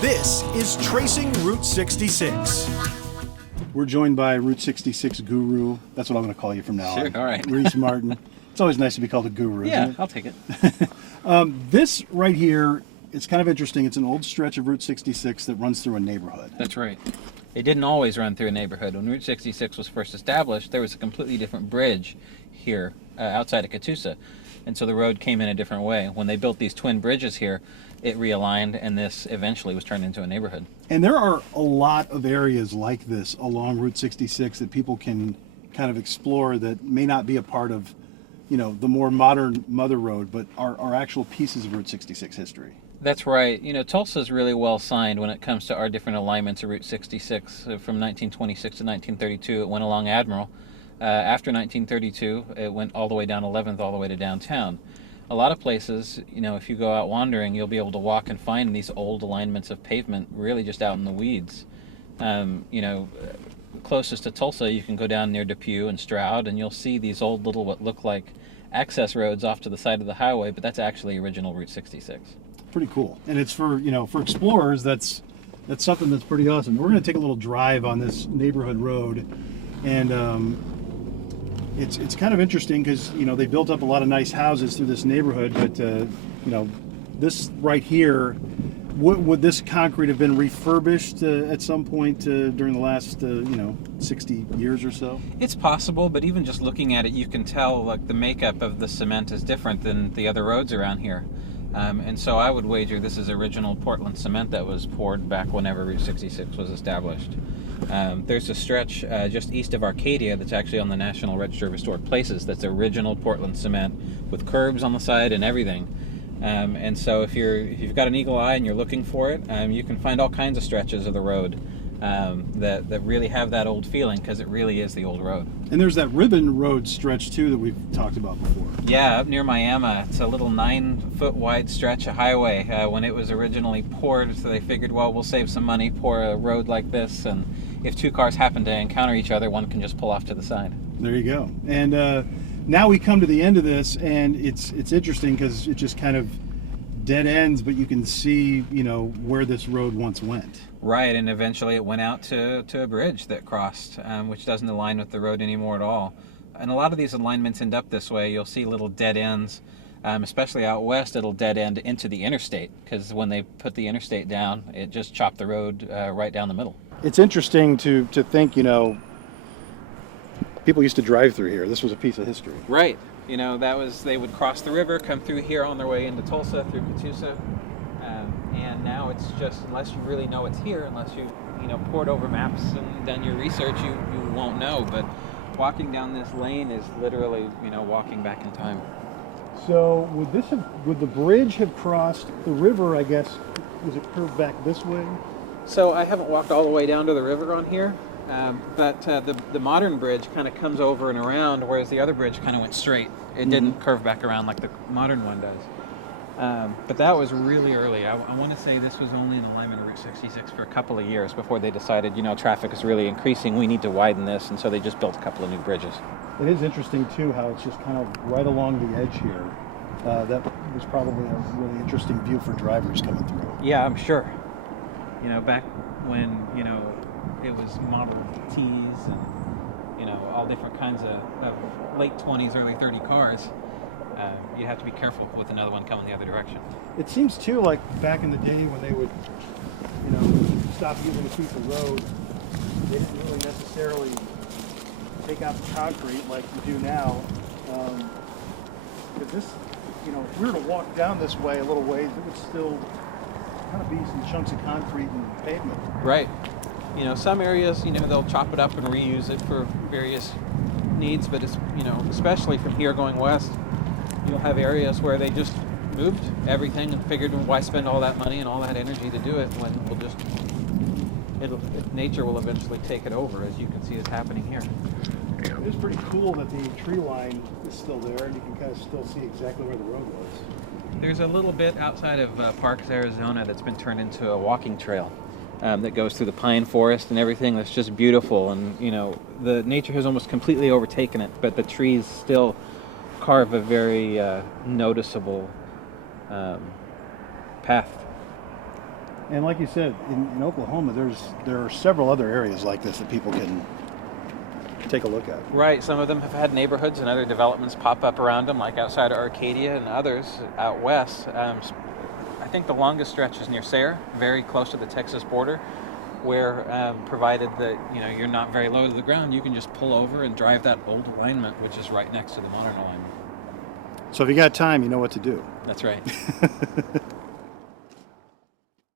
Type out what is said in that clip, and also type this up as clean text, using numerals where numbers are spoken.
This is Tracing Route 66. We're joined by Route 66 guru. That's what I'm going to call you from now on. Sure, all right. Reese Martin. It's always nice to be called a guru, Yeah, isn't it? I'll take it. This right here, it's kind of interesting. It's an old stretch of Route 66 that runs through a neighborhood. That's right. It didn't always run through a neighborhood. When Route 66 was first established, there was a completely different bridge here outside of Tulsa. And so the road came in a different way. When they built these twin bridges here, it realigned, and this eventually was turned into a neighborhood. And there are a lot of areas like this along Route 66 that people can kind of explore that may not be a part of, the more modern Mother Road, but are actual pieces of Route 66 history. That's right. Tulsa's really well signed when it comes to our different alignments of Route 66. From 1926 to 1932, it went along Admiral. After 1932, it went all the way down 11th, all the way to downtown. A lot of places, if you go out wandering, you'll be able to walk and find these old alignments of pavement really just out in the weeds. Closest to Tulsa, you can go down near Depew and Stroud, and you'll see these old little what look like access roads off to the side of the highway, but that's actually original Route 66. Pretty cool. And it's for explorers, that's something that's pretty awesome. We're going to take a little drive on this neighborhood road, and it's kind of interesting because they built up a lot of nice houses through this neighborhood, but this right here, would this concrete have been refurbished at some point during the last 60 years or so? It's possible, but even just looking at it, you can tell the makeup of the cement is different than the other roads around here. And so I would wager this is original Portland cement that was poured back whenever Route 66 was established. There's a stretch just east of Arcadia that's actually on the National Register of Historic Places that's original Portland cement with curbs on the side and everything. And so if you've got an eagle eye and you're looking for it, you can find all kinds of stretches of the road that really have that old feeling, because it really is the old road. And there's that ribbon road stretch too that we've talked about before. Yeah, up near Miami. It's a little 9-foot wide stretch of highway. When it was originally poured, so they figured, well, we'll save some money, pour a road like this, and if two cars happen to encounter each other, one can just pull off to the side. There you go. And now we come to the end of this, and it's interesting because it just kind of dead ends, but you can see where this road once went. Right, and eventually it went out to a bridge that crossed, which doesn't align with the road anymore at all. And a lot of these alignments end up this way. You'll see little dead ends, especially out west. It'll dead end into the interstate, because when they put the interstate down, it just chopped the road right down the middle. It's interesting to think, people used to drive through here. This was a piece of history. Right. They would cross the river, come through here on their way into Tulsa, through Tulsa. And now it's just, unless you really know it's here, unless you poured over maps and done your research, you won't know. But walking down this lane is literally, walking back in time. So would the bridge have crossed the river, I guess? Was it curved back this way? So I haven't walked all the way down to the river on here, but the modern bridge kind of comes over and around, whereas the other bridge kind of went straight. It didn't curve back around like the modern one does. But that was really early. I want to say this was only in alignment of Route 66 for a couple of years before they decided, traffic is really increasing, we need to widen this, and so they just built a couple of new bridges. It is interesting, too, how it's just kind of right along the edge here. That was probably a really interesting view for drivers coming through. Yeah, I'm sure. Back when, it was Model Ts and, all different kinds of late 20s, early 30 cars, you have to be careful with another one coming the other direction. It seems, too, like back in the day when they would, stop using a piece of road, they didn't really necessarily take out the concrete like you do now. Because this, if we were to walk down this way a little ways, it would still kind of be some chunks of concrete and pavement. Right. Some areas, they'll chop it up and reuse it for various needs, but it's, especially from here going west, you'll have areas where they just moved everything and figured, why spend all that money and all that energy to do it when nature will eventually take it over, as you can see is happening here. It is pretty cool that the tree line is still there, and you can kind of still see exactly where the road was. There's a little bit outside of Parks, Arizona that's been turned into a walking trail that goes through the pine forest and everything. That's just beautiful, and the nature has almost completely overtaken it, but the trees still carve a very noticeable path. And like you said, in Oklahoma, there are several other areas like this that people can take a look at. Right. Some of them have had neighborhoods and other developments pop up around them, like outside of Arcadia, and others out west. I think the longest stretch is near Sayre, very close to the Texas border, where provided that you're not very low to the ground, you can just pull over and drive that old alignment, which is right next to the modern alignment. So if you got time, you know what to do. That's right.